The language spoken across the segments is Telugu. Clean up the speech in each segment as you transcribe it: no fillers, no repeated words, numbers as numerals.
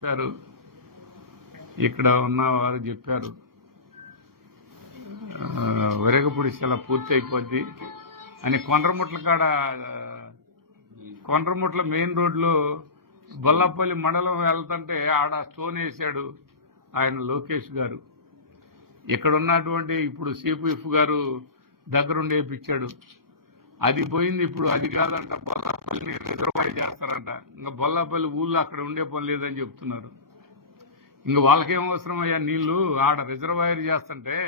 చెప్పారు. ఇక్కడ ఉన్న వారు చెప్పారు వెరగపూడి సెల పూర్తి అయిపోద్ది అని. కొండ్రముట్ల మెయిన్ రోడ్లో బొల్లాపల్లి మండలం వెళ్తుంటే ఆడ స్టోన్ వేశాడు ఆయన లోకేష్ గారు. ఇక్కడ ఉన్నటువంటి ఇప్పుడు సిపిఎఫ్ గారు దగ్గరుండి వేయించాడు. అది పోయింది. ఇప్పుడు అది కాదంట, బొల్లాపల్లి రిజర్వాయర్ చేస్తారంట. ఇంకా బొల్లాపల్లి ఊళ్ళో అక్కడ ఉండే పని లేదని చెప్తున్నారు. ఇంకా వాళ్ళకేం అవసరం అయ్యా నీళ్లు? ఆడ రిజర్వాయర్ చేస్తుంటే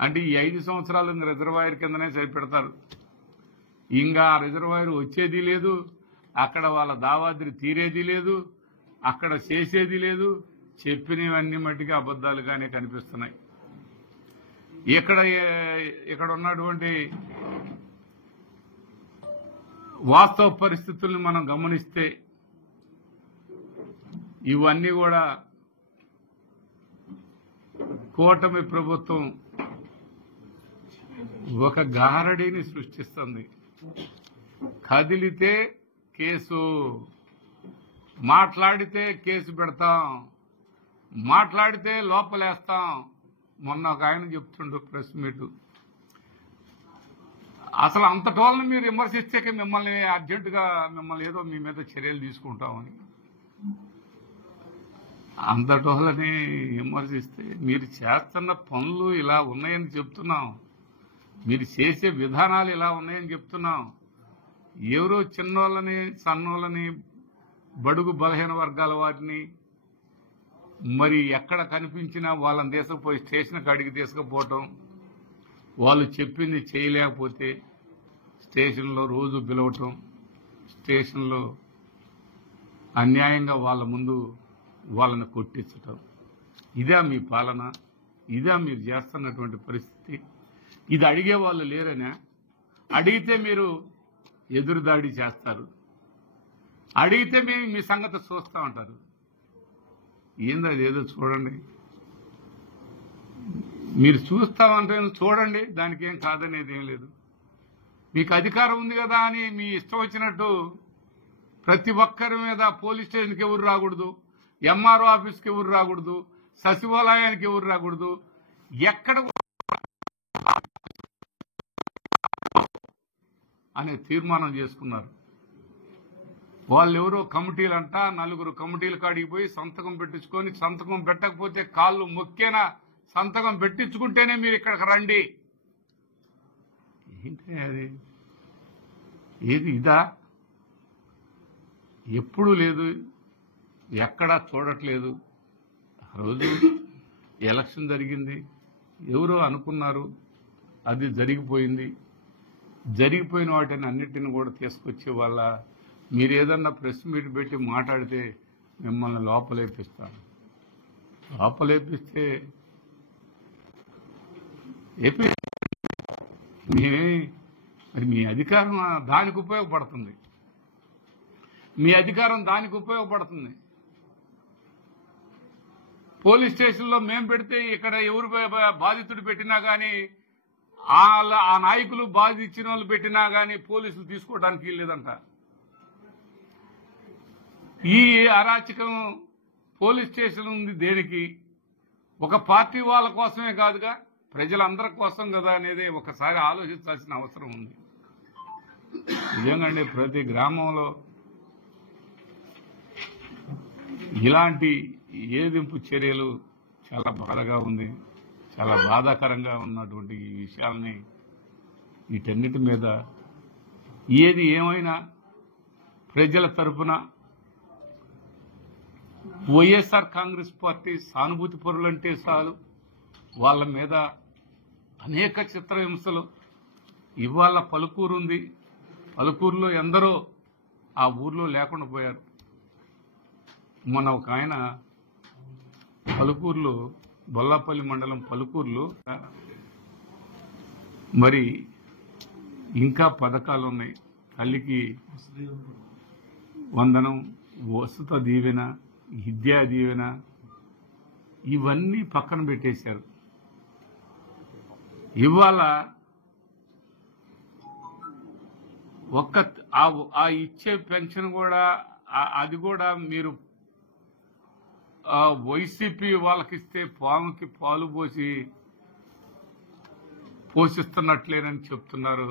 అంటే ఈ 5 సంవత్సరాలు ఇంకా రిజర్వాయర్ కిందనే సరిపెడతారు. ఇంకా ఆ రిజర్వాయర్ వచ్చేది లేదు, అక్కడ వాళ్ళ దావాద్రి తీరేది లేదు, అక్కడ చేసేది లేదు. చెప్పినవన్నీ మట్టికి అబద్దాలుగానే కనిపిస్తున్నాయి. ఇక్కడ ఉన్నటువంటి వాస్తవ పరిస్థితుల్ని మనం గమనిస్తే ఇవన్నీ కూడా కూటమి ప్రభుత్వం ఒక గారడీని సృష్టిస్తుంది. కదిలితే కేసు, మాట్లాడితే కేసు పెడతాం, మాట్లాడితే లోపలేస్తాం. మొన్న ఒక ఆయన చెప్తుండ్రు ప్రెస్ మీట్, అసలు అంత టోల్ని మీరు విమర్శిస్తే మిమ్మల్ని అర్జెంటుగా ఏదో మీ మీద చర్యలు తీసుకుంటామని. అంత టోళ్ళని విమర్శిస్తే మీరు చేస్తున్న పనులు ఇలా ఉన్నాయని చెప్తున్నాం, మీరు చేసే విధానాలు ఇలా ఉన్నాయని చెప్తున్నాం. ఎవరో చిన్నోళ్ళని, సన్నోళ్ళని, బడుగు బలహీన వర్గాల వారిని మరి ఎక్కడ కనిపించినా వాళ్ళని తీసుకుపోయి స్టేషన్ కాడికి తీసుకుపోవటం, వాళ్ళు చెప్పింది చేయలేకపోతే స్టేషన్లో రోజు పిలవటం, స్టేషన్లో అన్యాయంగా వాళ్ళ ముందు వాళ్ళని కొట్టించటం. ఇదా మీ పాలన? ఇదా మీరు చేస్తున్నటువంటి పరిస్థితి? ఇది అడిగే వాళ్ళు లేరనే? అడిగితే మీరు ఎదురుదాడి చేస్తారు, అడిగితే మీ సంగతి చూస్తూ ఉంటారు. ఏందో అదేదో చూడండి, మీరు చూస్తామంటే చూడండి, దానికి ఏం కాదనేది ఏం లేదు. మీకు అధికారం ఉంది కదా అని మీ ఇష్టం వచ్చినట్టు ప్రతి ఒక్కరి మీద పోలీస్ స్టేషన్కి ఎవరు రాకూడదు, ఎంఆర్ఓ ఆఫీస్కి ఎవరు రాకూడదు, సచివాలయానికి ఎవరు రాకూడదు, ఎక్కడ అనే తీర్మానం చేసుకున్నారు. వాళ్ళెవరో కమిటీలంట, 4 కమిటీల కాడికి పోయి సంతకం పెట్టించుకొని, సంతకం పెట్టకపోతే కాళ్ళు మొక్కేనా సంతకం పెట్టించుకుంటేనే మీరు ఇక్కడికి రండి. ఏంటి అది? ఏది ఇదా? ఎప్పుడూ లేదు, ఎక్కడా చూడట్లేదు. ఆ రోజు ఎలక్షన్ జరిగింది, ఎవరో అనుకున్నారు, అది జరిగిపోయింది. జరిగిపోయిన వాటిని అన్నిటిని కూడా తీసుకొచ్చే వాళ్ళ మీరు ఏదన్నా ప్రెస్ మీట్ పెట్టి మాట్లాడితే మిమ్మల్ని లోపలేపిస్తాను. లోపలేపిస్తే మరి మీ అధికారం దానికి ఉపయోగపడుతుంది, మీ అధికారం దానికి ఉపయోగపడుతుంది. పోలీస్ స్టేషన్లో మేము పెడితే ఇక్కడ ఎవరు బాధితుడు పెట్టినా కానీ, ఆ నాయకులు బాధించిన వాళ్ళు పెట్టినా కానీ పోలీసులు తీసుకోవడానికి వీల్లేదంట. ఈ అరాచకం పోలీస్ స్టేషన్ ఉంది దేనికి? ఒక పార్టీ వాళ్ళ కోసమే కాదుగా, ప్రజలందరి కోసం కదా అనేది ఒకసారి ఆలోచించాల్సిన అవసరం ఉంది. నిజంగానే ప్రతి గ్రామంలో ఇలాంటి ఏదింపు చర్యలు చాలా బాధగా ఉంది, చాలా బాధాకరంగా ఉన్నటువంటి ఈ విషయాల్ని వీటన్నిటి మీద ఏది ఏమైనా ప్రజల తరఫున వైఎస్ఆర్ కాంగ్రెస్ పార్టీ సానుభూతి పరులంటే చాలు, వాళ్ళ మీద అనేక చిత్రహింసలు. ఇవాళ పలుకూరు ఉంది, పలుకూరులో ఎందరో ఆ ఊర్లో లేకుండా పోయారు. మొన్న ఒక ఆయన పలుకూరులో, బొల్లాపల్లి మండలం పలుకూరులో మరి ఇంకా పథకాలు ఉన్నాయి. తల్లికి వందనం, వసత దీవెన, విద్యా దీవెన, ఇవన్నీ పక్కన పెట్టేశారు. ఇవాళ ఒక్క ఆ ఇచ్చే పెన్షన్ కూడా అది కూడా మీరు వైసీపీ వాళ్ళకిస్తే పాముకి పాలు పోషిస్తున్నట్లేనని చెప్తున్నారు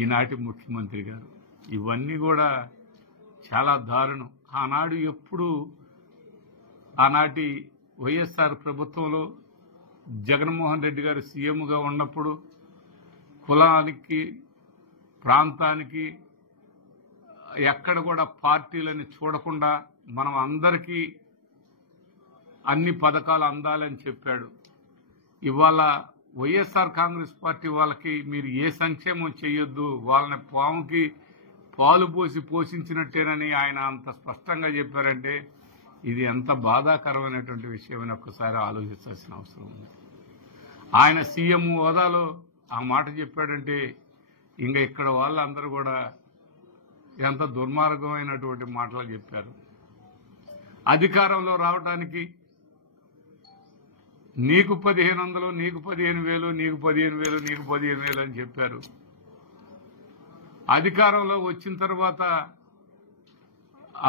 ఈనాటి ముఖ్యమంత్రి గారు. ఇవన్నీ కూడా చాలా దారుణం. ఆనాటి వైఎస్ఆర్ ప్రభుత్వంలో జగన్మోహన్ రెడ్డి గారు సీఎంగా ఉన్నప్పుడు కులానికి ప్రాంతానికి ఎక్కడ కూడా పార్టీలని చూడకుండా మనం అందరికీ అన్ని పథకాలు అందాలని చెప్పాడు. ఇవాళ వైఎస్ఆర్ కాంగ్రెస్ పార్టీ వాళ్ళకి మీరు ఏ సంక్షేమం చేయొద్దు, వాళ్ళని పాముకి పాలు పోషించినట్టేనని ఆయన అంత స్పష్టంగా చెప్పారంటే ఇది ఎంత బాధాకరమైనటువంటి విషయం అని ఒక్కసారి ఆలోచించాల్సిన అవసరం ఉంది. ఆయన సీఎం హోదాలో ఆ మాట చెప్పాడంటే ఇంకా ఇక్కడ వాళ్ళందరూ కూడా ఎంత దుర్మార్గమైనటువంటి మాటలు చెప్పారు. అధికారంలో రావడానికి నీకు 1500, నీకు 15,000, నీకు 15,000, నీకు 15,000 అని చెప్పారు. అధికారంలో వచ్చిన తర్వాత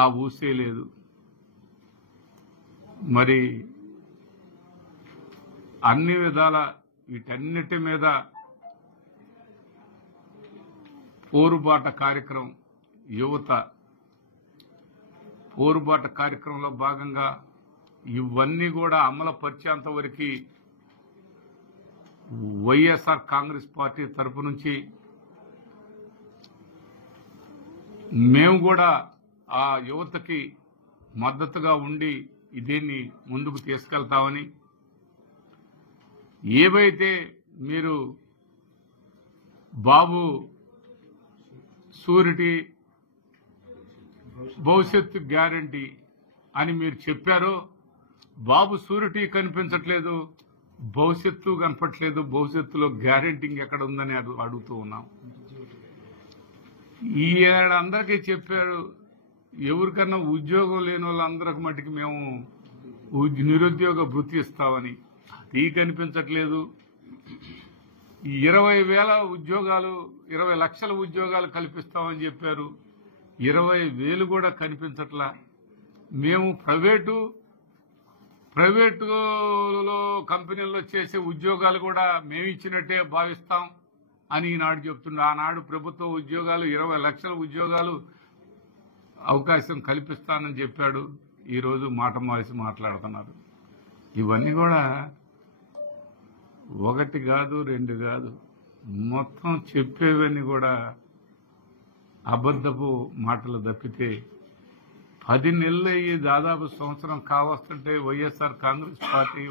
ఆ ఊసే లేదు. మరి అన్ని విధాల వీటన్నిటి మీద పోరుబాట కార్యక్రమం, యువత పోరుబాట కార్యక్రమంలో భాగంగా ఇవన్నీ కూడా అమలు పరిచేంత వరకు వైఎస్ఆర్ కాంగ్రెస్ పార్టీ తరపు నుంచి మేము కూడా ఆ యువతకి మద్దతుగా ఉండి దీన్ని ముందుకు తీసుకెళ్తామని, ఏవైతే మీరు బాబు షూరిటీ భవిష్యత్తు గ్యారంటీ అని మీరు చెప్పారో, బాబు షూరిటీ కనిపించట్లేదు, భవిష్యత్తు కనపట్లేదు, భవిష్యత్తులో గ్యారంటీ ఎక్కడ ఉందని అడుగుతూ ఉన్నాం. ఈ అందరికీ చెప్పారు, ఎవరికన్నా ఉద్యోగం లేని వాళ్ళందరికి మటుకు మేము నిరుద్యోగ భృతి ఇస్తామని, అది కనిపించట్లేదు. 20,000 ఉద్యోగాలు, 20 లక్షల ఉద్యోగాలు కల్పిస్తామని చెప్పారు, 20,000 కూడా కనిపించట్లా. మేము ప్రైవేటులో కంపెనీల్లో చేసే ఉద్యోగాలు కూడా మేము ఇచ్చినట్టే భావిస్తాం అని ఈనాడు చెప్తుండే. ఆనాడు ప్రభుత్వ ఉద్యోగాలు 20 లక్షల ఉద్యోగాలు అవకాశం కల్పిస్తానని చెప్పాడు. ఈరోజు మాట మార్చి మాట్లాడుతున్నారు. ఇవన్నీ కూడా ఒకటి కాదు, రెండు కాదు, మొత్తం చెప్పేవన్నీ కూడా అబద్ధపు మాటలు తప్పితే 10 నెలలు అయ్యి దాదాపు సంవత్సరం కావస్తుంటే వైఎస్ఆర్ కాంగ్రెస్ పార్టీ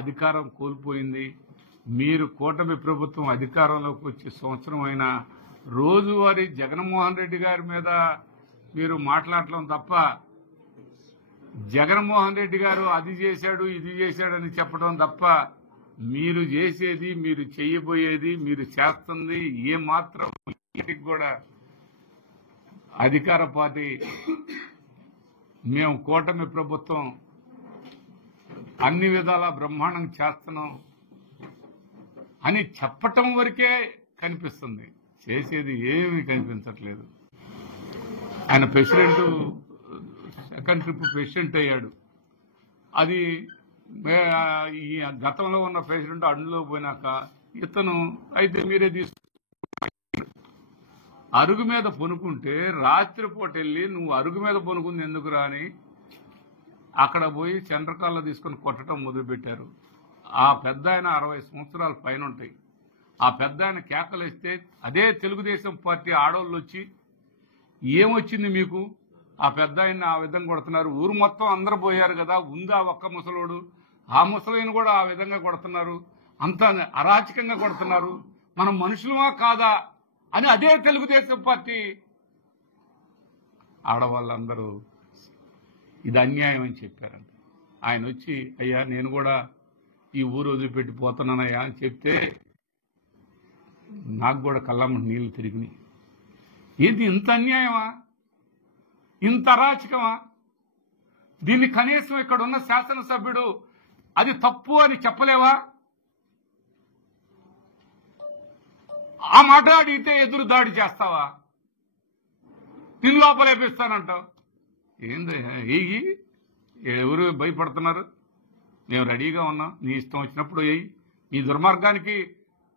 అధికారం కోల్పోయింది. మీరు కూటమి ప్రభుత్వం అధికారంలోకి వచ్చి సంవత్సరం అయినా రోజువారీ జగన్మోహన్ రెడ్డి గారి మీద మీరు మాట్లాడటం తప్ప, జగన్మోహన్ రెడ్డి గారు అది చేశాడు ఇది చేశాడని చెప్పడం తప్ప, మీరు చేసేది, మీరు చేయబోయేది, మీరు చేస్తుంది ఏ మాత్రం కూడా అధికార పార్టీ మేము కూటమి ప్రభుత్వం అన్ని విధాలా బ్రహ్మాండం చేస్తున్నాం అని చెప్పటం వరకే కనిపిస్తుంది, చేసేది ఏమీ కనిపించట్లేదు. ఆయన ప్రెసిడెంట్ సెకండ్ ట్రిప్ ప్రెసిడెంట్ అయ్యాడు. అది ఈ గతంలో ఉన్న ప్రెసిడెంట్ అడ్డులో పోయినాక ఇతను అయితే మీరే తీసుకు అరుగు మీద పొనుకుంటే రాత్రిపూట వెళ్ళి నువ్వు అరుగు మీద పొనుకుంది ఎందుకు రాని అక్కడ పోయి చంద్రకాల్లో తీసుకుని కొట్టడం మొదలుపెట్టారు. ఆ పెద్ద ఆయన 60 సంవత్సరాల పైన ఉంటాయి. ఆ పెద్ద ఆయన కేకలేస్తే అదే తెలుగుదేశం పార్టీ ఆడవాళ్ళు వచ్చి ఏమొచ్చింది మీకు, ఆ పెద్ద ఆయన ఆ విధంగా కొడుతున్నారు, ఊరు మొత్తం అందరూ పోయారు కదా, ఉందా ఒక్క ముసలోడు, ఆ ముసలైన కూడా ఆ విధంగా కొడుతున్నారు, అంత అరాచకంగా కొడుతున్నారు, మనం మనుషులమా కాదా అని అదే తెలుగుదేశం పార్టీ ఆడవాళ్ళందరూ ఇది అన్యాయం అని చెప్పారంట. ఆయన వచ్చి అయ్యా నేను కూడా ఈ ఊరు వదిలిపెట్టి పోతున్నానయ్యా అని చెప్తే నాకు కూడా కళ్ళమ్మ నీళ్లు తిరిగినాయి. ఏంటి ఇంత అన్యాయమా, ఇంత అరాచకమా? దీన్ని కనీసం ఇక్కడ ఉన్న శాసనసభ్యుడు అది తప్పు అని చెప్పలేవా? ఆ మాట అడిగితే ఎదురు దాడి చేస్తావా? దీని లోపలేపిస్తానంటావు. ఏందయ్యా ఎవరు భయపడుతున్నారు? మేము రెడీగా ఉన్నాం. నీ ఇష్టం వచ్చినప్పుడు ఈ దుర్మార్గానికి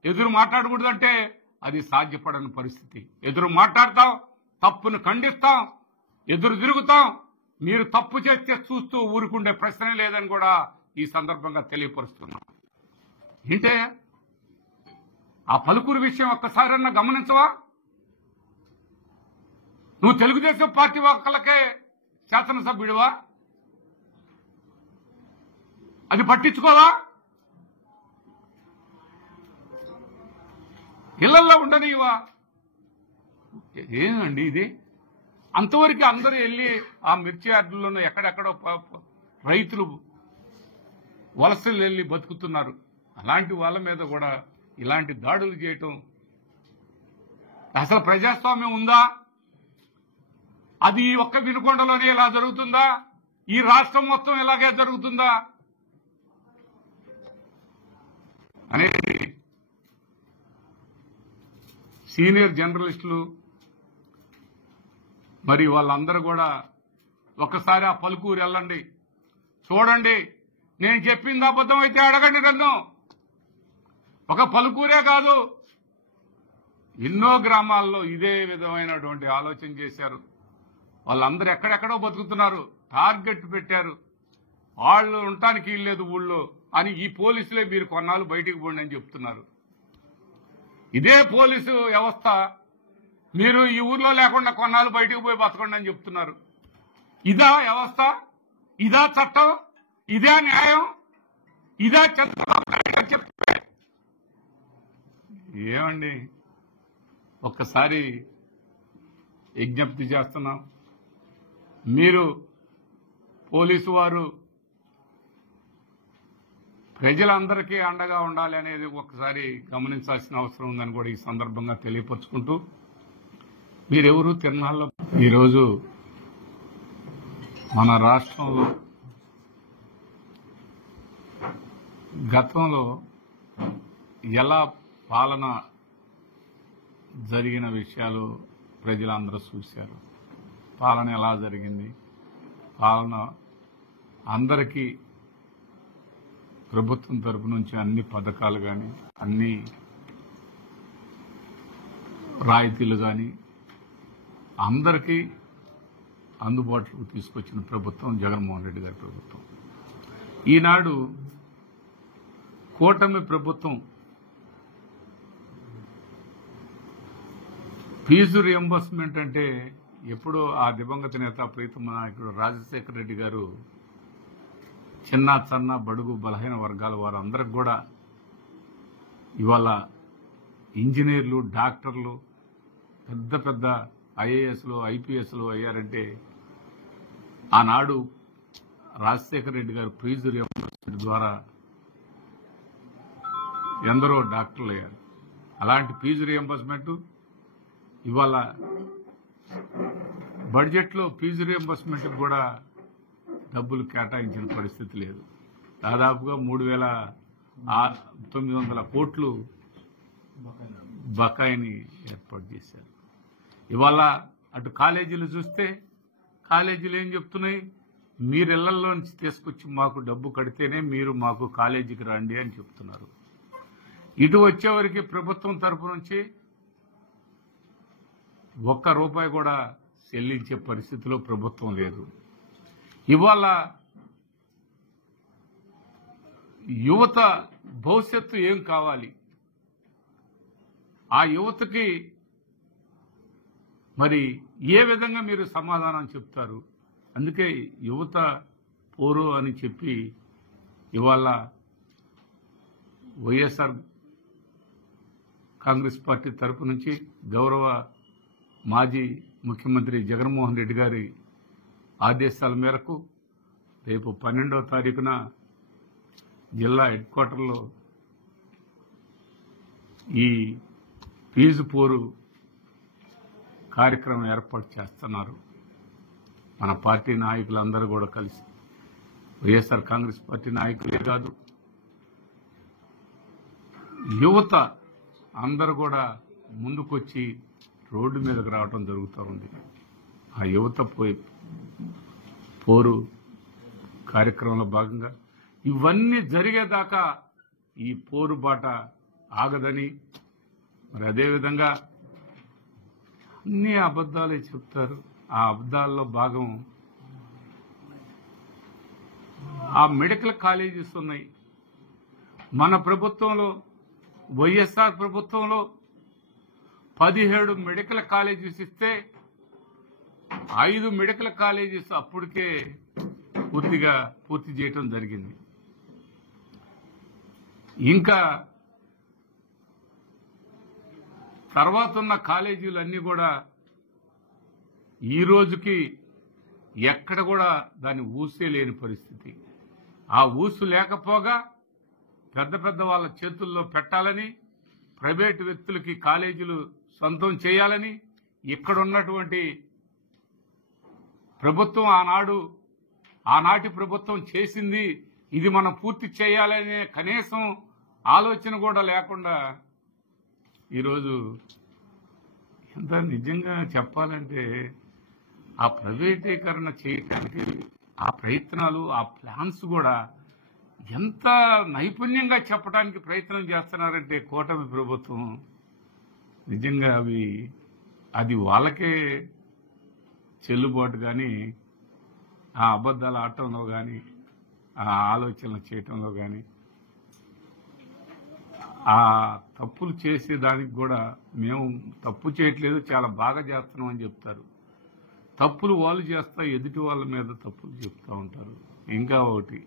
ఎదురు మాట్లాడకూడదంటే అది సాధ్యపడని పరిస్థితి. ఎదురు మాట్లాడతాం, తప్పును ఖండిస్తాం, ఎదురు తిరుగుతాం. మీరు తప్పు చేస్తే చూస్తూ ఊరుకుండే ప్రశ్నే లేదని కూడా ఈ సందర్భంగా తెలియపరుస్తున్నాం. ఏంటే ఆ పలుకురు విషయం ఒక్కసారన్నా గమనించవా? నువ్వు తెలుగుదేశం పార్టీ ఒక్కలకే శాసనసభ్యుడివా? అది పట్టించుకోవా? ఇళ్లల్లో ఉండనివా? ఏమండి ఇది? అంతవరకు అందరూ వెళ్ళి ఆ మిర్చి యార్డుల్లోనూ ఎక్కడెక్కడో రైతులు వలసలు వెళ్ళి బతుకుతున్నారు. అలాంటి వాళ్ళ మీద కూడా ఇలాంటి దాడులు చేయటం అసలు ప్రజాస్వామ్యం ఉందా? అది ఈ ఒక్క వినుకొండలోనే ఇలా జరుగుతుందా? ఈ రాష్ట్రం మొత్తం ఇలాగే జరుగుతుందా అనేది సీనియర్ జర్నలిస్టులు మరి వాళ్ళందరూ కూడా ఒక్కసారి ఆ పలుకూరు వెళ్ళండి, చూడండి. నేను చెప్పింది అబద్ధం అయితే అడగండి నన్ను. ఒక పలుకూరే కాదు, ఎన్నో గ్రామాల్లో ఇదే విధమైనటువంటి ఆలోచన చేశారు. వాళ్ళందరూ ఎక్కడెక్కడో బతుకుతున్నారు. టార్గెట్ పెట్టారు. వాళ్ళు ఉండటానికి వీల్లేదు ఊళ్ళో అని ఈ పోలీసులే మీరు కొన్నాళ్ళు బయటికి పోండి అని చెప్తున్నారు. ఇదే పోలీసు వ్యవస్థ మీరు ఈ ఊర్లో లేకుండా కొన్నాళ్ళు బయటకు పోయి బతకండి అని చెప్తున్నారు. ఇదా వ్యవస్థ? ఇదా చట్టం? ఇదే న్యాయం? ఇదా చెప్తే ఏమండి? ఒక్కసారి విజ్ఞప్తి చేస్తున్నాం. మీరు పోలీసు వారు ప్రజలందరికీ అండగా ఉండాలి అనేది ఒకసారి గమనించాల్సిన అవసరం ఉందని కూడా ఈ సందర్భంగా తెలియపరుచుకుంటూ, మీరెవరు తిరునాళ్ళలో ఈరోజు మన రాష్ట్రంలో గతంలో ఎలా పాలన జరిగిన విషయాలు ప్రజలందరూ చూశారు. పాలన ఎలా జరిగింది, పాలన అందరికీ ప్రభుత్వం తరపు నుంచి అన్ని పథకాలు కానీ అన్ని రాయితీలు కానీ అందరికీ అందుబాటులోకి తీసుకొచ్చిన ప్రభుత్వం జగన్మోహన్ రెడ్డి గారి ప్రభుత్వం. ఈనాడు కూటమి ప్రభుత్వం ఫీజు రియంబర్స్మెంట్ అంటే ఎప్పుడో ఆ దివంగత నేత ప్రీతమ నాయకుడు రాజశేఖర రెడ్డి గారు చిన్న సన్న బడుగు బలహీన వర్గాల వారు అందరికి కూడా ఇవాళ ఇంజనీర్లు, డాక్టర్లు, పెద్ద పెద్ద ఐఏఎస్లు, ఐపీఎస్లు అయ్యారంటే ఆనాడు రాజశేఖర రెడ్డి గారు ఫీజు రియంబర్స్మెంట్ ద్వారా ఎందరో డాక్టర్లు అయ్యారు. అలాంటి ఫీజు రియంబర్స్మెంట్ ఇవాళ బడ్జెట్లో ఫీజు రియంబర్స్మెంట్ కూడా డబ్బులు కేటాయించిన పరిస్థితి లేదు. దాదాపుగా 3,900 కోట్లు బకాయిని ఏర్పాటు చేశారు. ఇవాళ అటు కాలేజీలు చూస్తే కాలేజీలు ఏం చెప్తున్నాయి? మీరు ఇళ్లలో నుంచి తీసుకొచ్చి మాకు డబ్బు కడితేనే మీరు మాకు కాలేజీకి రండి అని చెప్తున్నారు. ఇటు వచ్చేవరకు ప్రభుత్వం తరపు నుంచి ఒక్క రూపాయి కూడా చెల్లించే పరిస్థితిలో ప్రభుత్వం లేదు. ఇవాళ యువత భవిష్యత్తు ఏం కావాలి? ఆ యువతకి మరి ఏ విధంగా మీరు సమాధానం చెప్తారు? అందుకే యువత పోరు అని చెప్పి ఇవాళ వైఎస్ఆర్ కాంగ్రెస్ పార్టీ తరపు నుంచి గౌరవ మాజీ ముఖ్యమంత్రి జగన్మోహన్ రెడ్డి గారి ఆదేశాల మేరకు రేపు 12వ తారీఖున జిల్లా హెడ్ క్వార్టర్లో ఈ ఫీజు పోరు కార్యక్రమం ఏర్పాటు చేస్తున్నారు. మన పార్టీ నాయకులందరూ కూడా కలిసి, వైఎస్ఆర్ కాంగ్రెస్ పార్టీ నాయకులే కాదు, యువత అందరూ కూడా ముందుకొచ్చి రోడ్డు మీదకు రావడం జరుగుతూ ఉంది. ఆ యువత పోరు కార్యక్రమంలో భాగంగా ఇవన్నీ జరిగేదాకా ఈ పోరుబాట ఆగదని, మరి అదేవిధంగా అన్ని అబద్ధాలే చెప్తారు. ఆ అబద్ధాల్లో భాగం ఆ మెడికల్ కాలేజెస్ ఉన్నాయి. మన ప్రభుత్వంలో, వైఎస్ఆర్ ప్రభుత్వంలో 17 మెడికల్ కాలేజెస్ ఇస్తే 5 మెడికల్ కాలేజెస్ అప్పటికే పూర్తి చేయటం జరిగింది. ఇంకా తర్వాత ఉన్న కాలేజీలన్నీ కూడా ఈ రోజుకి ఎక్కడ కూడా దాన్ని ఊసే లేని పరిస్థితి. ఆ ఊసు లేకపోగా పెద్ద పెద్ద వాళ్ళ చేతుల్లో పెట్టాలని, ప్రైవేటు వ్యక్తులకి కాలేజీలు సొంతం చేయాలని ఇక్కడ ఉన్నటువంటి ప్రభుత్వం ఆనాటి ప్రభుత్వం చేసింది, ఇది మనం పూర్తి చేయాలనే కనీసం ఆలోచన కూడా లేకుండా ఈరోజు ఎంత నిజంగా చెప్పాలంటే ఆ ప్రైవేటీకరణ చేయడానికి ఆ ప్రయత్నాలు, ఆ ప్లాన్స్ కూడా ఎంత నైపుణ్యంగా చెప్పడానికి ప్రయత్నం చేస్తున్నారంటే కూటమి ప్రభుత్వం నిజంగా అది వాళ్ళకే చెల్లుబాటు. కానీ ఆ అబద్ధాలు ఆడటంలో కానీ, ఆ ఆలోచనలు చేయటంలో కానీ, ఆ తప్పులు చేసేదానికి కూడా మేము తప్పు చేయట్లేదు, చాలా బాగా చేస్తున్నాం అని చెప్తారు. తప్పులు వాళ్ళు చేస్తా ఎదుటి వాళ్ళ మీద తప్పులు చెప్తా ఉంటారు. ఇంకా ఒకటి,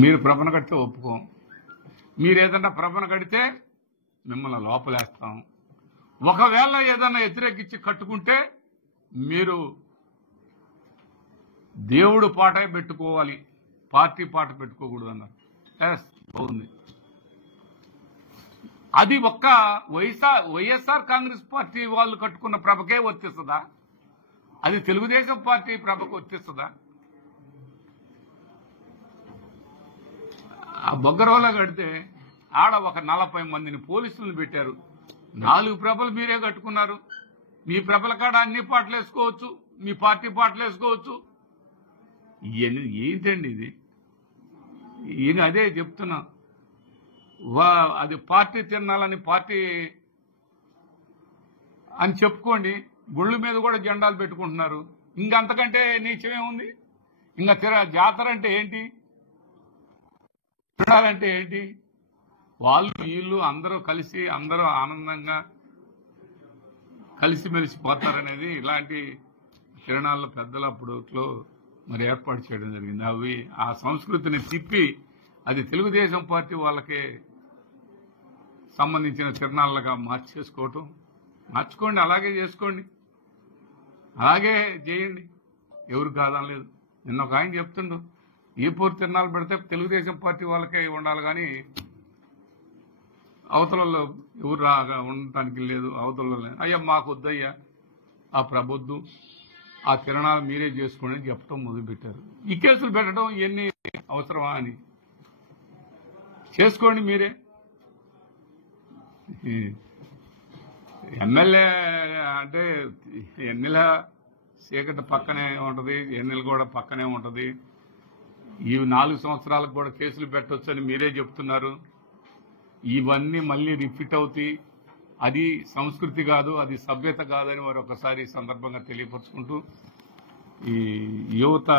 మీరు ప్రపణ కడితే ఒప్పుకోం, మీరు ఏదన్నా ప్రపణ కడితే మిమ్మల్ని లోపలేస్తాం. ఒకవేళ ఏదన్నా వ్యతిరేకించి కట్టుకుంటే మీరు దేవుడు పాట పెట్టుకోవాలి, పార్టీ పాట పెట్టుకోకూడదు అన్నారు. బాగుంది. అది ఒక్క వైఎస్ఆర్ కాంగ్రెస్ పార్టీ వాళ్ళు కట్టుకున్న ప్రభకే వర్తిస్తుందా? అది తెలుగుదేశం పార్టీ ప్రభకు వర్తిస్తుందా? ఆ బొగ్గరవలో కడితే ఆడ ఒక 40 మందిని పోలీసులను పెట్టారు. 4 ప్రభలు మీరే కట్టుకున్నారు. మీ ప్రభల కాడ అన్ని పాటలు వేసుకోవచ్చు, మీ పార్టీ పాటలు వేసుకోవచ్చు. ఏంటండి ఇది? ఈయన అదే చెప్తున్నా, అది పార్టీ తినాలని పార్టీ అని చెప్పుకోండి, గుళ్ళు మీద కూడా జెండాలు పెట్టుకుంటున్నారు. ఇంకంతకంటే నీచమే ఉంది? ఇంకా జాతర అంటే ఏంటి? తిరణాలంటే ఏంటి? వాళ్ళు వీళ్ళు అందరూ కలిసి అందరూ ఆనందంగా కలిసిమెలిసి పోతారనేది ఇలాంటి తిరణాల్లో పెద్దలు అప్పుడులో మరి ఏర్పాటు చేయడం జరిగింది. అవి ఆ సంస్కృతిని తిప్పి అది తెలుగుదేశం పార్టీ వాళ్ళకే సంబంధించిన తిరణాలుగా మార్చుకోండి, అలాగే చేసుకోండి, అలాగే చేయండి, ఎవరు కాదనలేదు. నిన్న ఒక ఆయన చెప్తుండు, ఈ పూర్తి తిరణాలు పెడితే తెలుగుదేశం పార్టీ వాళ్ళకే ఉండాలి కానీ అవతలలో ఎవరు రాగా ఉండటానికి లేదు. అవతలలో అయ్యా మాకు వద్దయ్యా ఆ ప్రబుద్ధం, ఆ తిరణాలు మీరే చేసుకోండి అని చెప్పడం మొదలుపెట్టారు. ఈ కేసులు పెట్టడం ఇవన్నీ అవసరమా అని చేసుకోండి మీరే. ఎమ్మెల్యే అంటే ఎన్నెల చీకటి పక్కనే ఉంటుంది, ఎన్నెల కూడా పక్కనే ఉంటుంది. ఈ 4 సంవత్సరాలకు కూడా కేసులు పెట్టొచ్చు అని మీరే చెప్తున్నారు. ఇవన్నీ మళ్ళీ రిపీట్ అవుతాయి. అది సంస్కృతి కాదు, అది సభ్యత కాదని వారు ఒకసారి సందర్భంగా తెలియపరుచుకుంటూ ఈ యువత